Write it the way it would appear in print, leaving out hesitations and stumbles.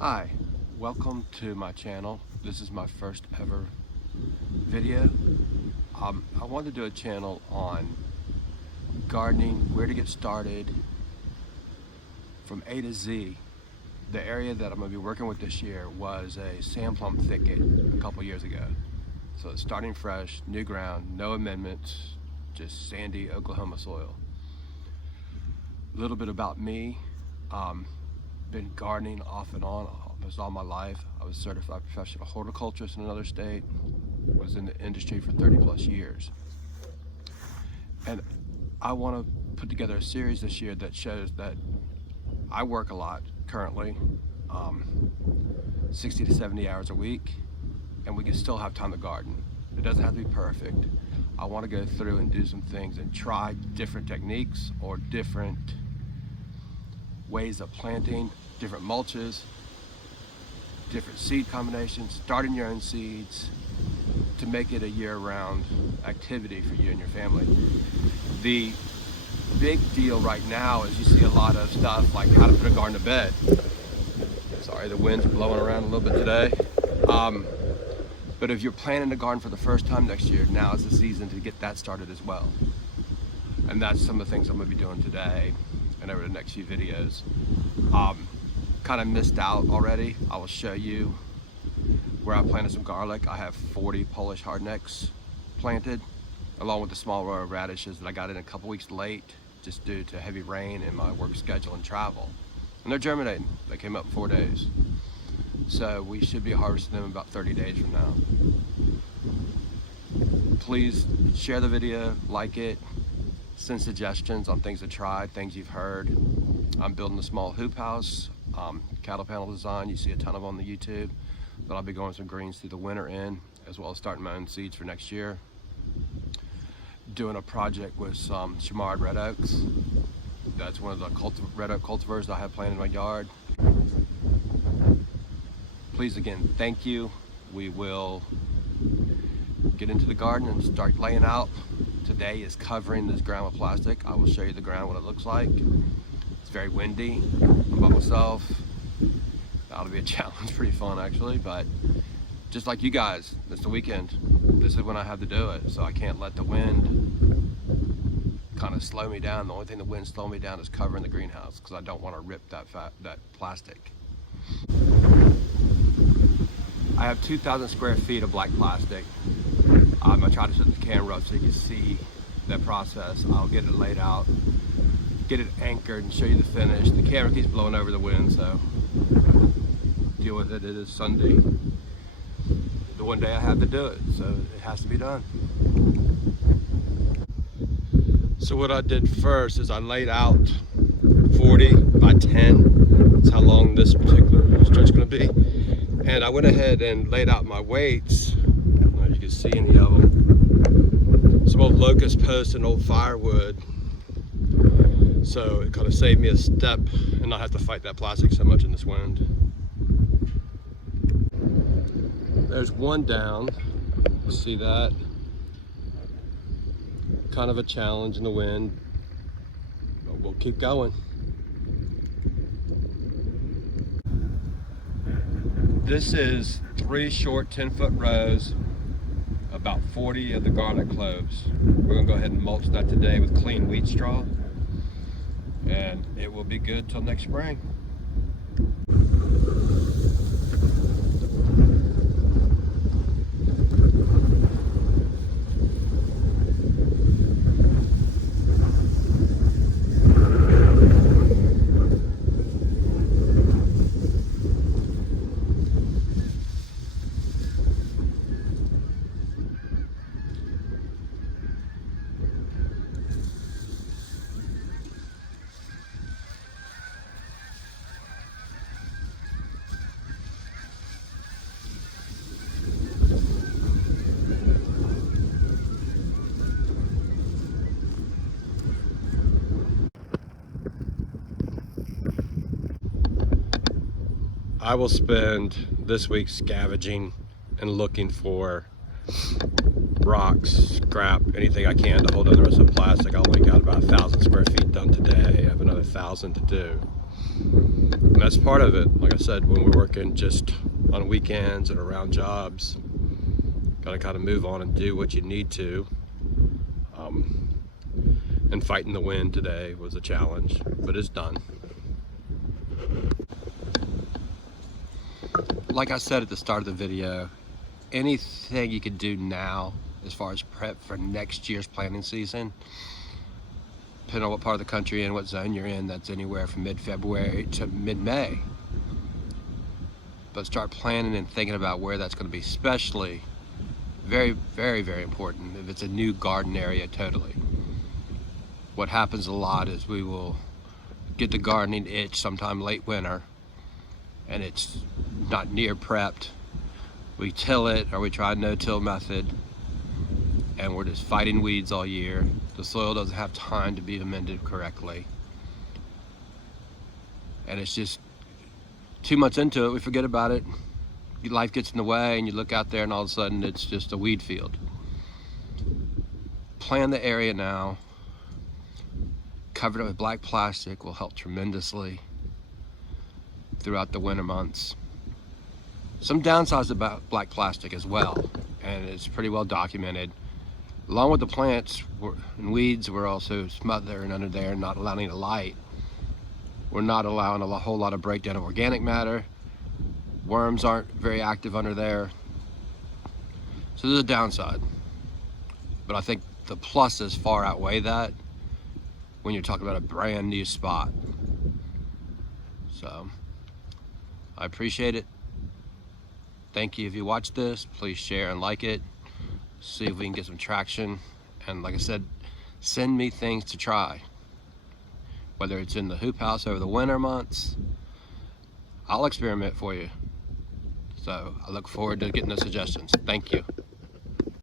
Hi, welcome to my channel. This is my first ever video. I want to do a channel on gardening, where to get started from A to Z. The area that I'm going to be working with this year was a sand plum thicket a couple years ago. So it's starting fresh, new ground, no amendments, just sandy Oklahoma soil. A little bit about me. Been gardening off and on almost all my life. I was a certified professional horticulturist in another state, was in the industry for 30 plus years. And I want to put together a series this year that shows that I work a lot currently, 60 to 70 hours a week, and we can still have time to garden. It doesn't have to be perfect. I want to go through and do some things and try different techniques or different ways of planting, different mulches, different seed combinations, starting your own seeds to make it a year-round activity for you and your family. The big deal right now is you see a lot of stuff like how to put a garden to bed. Sorry, the wind's blowing around a little bit today. But if you're planting a garden for the first time next year, now is the season to get that started as well. And that's some of the things I'm going to be doing today and over the next few videos. Kind of missed out already. I will show you where I planted some garlic. I have 40 Polish hardnecks planted, along with the small row of radishes that I got in a couple weeks late just due to heavy rain and my work schedule and travel. And they're germinating. They came up in 4 days. So we should be harvesting them about 30 days from now. Please share the video, like it, send suggestions on things to try, things you've heard. I'm building a small hoop house, cattle panel design. You see a ton of on the YouTube, but I'll be going some greens through the winter in, as well as starting my own seeds for next year. Doing a project with some Chamard red oaks. That's one of the red oak cultivars that I have planted in my yard. Please, again, thank you. We will get into the garden and start laying out. Today is covering this ground with plastic. I will show you the ground, what it looks like. It's very windy. I'm by myself. That'll be a challenge, pretty fun actually, but just like you guys, it's the weekend. This is when I have to do it, so I can't let the wind kind of slow me down. The only thing the wind slow me down is covering the greenhouse, because I don't want to rip that plastic. I have 2,000 square feet of black plastic. I try to set the camera up so you can see that process. I'll get it laid out, get it anchored, and show you the finish. The camera keeps blowing over the wind, so deal with it. It is Sunday, the one day I have to do it, so it has to be done. So what I did first is I laid out 40 by 10. That's how long this particular stretch is going to be. And I went ahead and laid out my weights. As you can see any of them. Some old locust posts and old firewood. So it kind of saved me a step and not have to fight that plastic so much in this wind. There's one down. You see that? Kind of a challenge in the wind, but we'll keep going. This is 3 short 10-foot rows, about 40 of the garlic cloves. We're gonna go ahead and mulch that today with clean wheat straw, and it will be good till next spring. I will spend this week scavenging and looking for rocks, scrap, anything I can to hold on the rest of the plastic. I only got about 1,000 square feet done today. I have another 1,000 to do. And that's part of it. Like I said, when we're working just on weekends and around jobs, gotta kind of move on and do what you need to. And fighting the wind today was a challenge, but it's done. Like I said at the start of the video, anything you can do now as far as prep for next year's planting season, depending on what part of the country you're in, what zone you're in, that's anywhere from mid-February to mid-May. But start planning and thinking about where that's going to be, especially very, very, very important if it's a new garden area totally. What happens a lot is we will get the gardening itch sometime late winter and it's not near prepped. We till it, or we try a no-till method, and we're just fighting weeds all year. The soil doesn't have time to be amended correctly. And it's just 2 months into it, we forget about it. Life gets in the way and you look out there and all of a sudden it's just a weed field. Plan the area now. Covered it with black plastic will help tremendously throughout the winter months. Some downsides about black plastic as well, and it's pretty well documented. Along with the plants and weeds, we're also smothering under there and not allowing the light. We're not allowing a whole lot of breakdown of organic matter. Worms aren't very active under there. So there's a downside. But I think the pluses far outweigh that when you're talking about a brand new spot. So I appreciate it. Thank you. If you watch this, please share and like it. See if we can get some traction. And like I said, send me things to try. Whether it's in the hoop house over the winter months, I'll experiment for you. So I look forward to getting the suggestions. Thank you.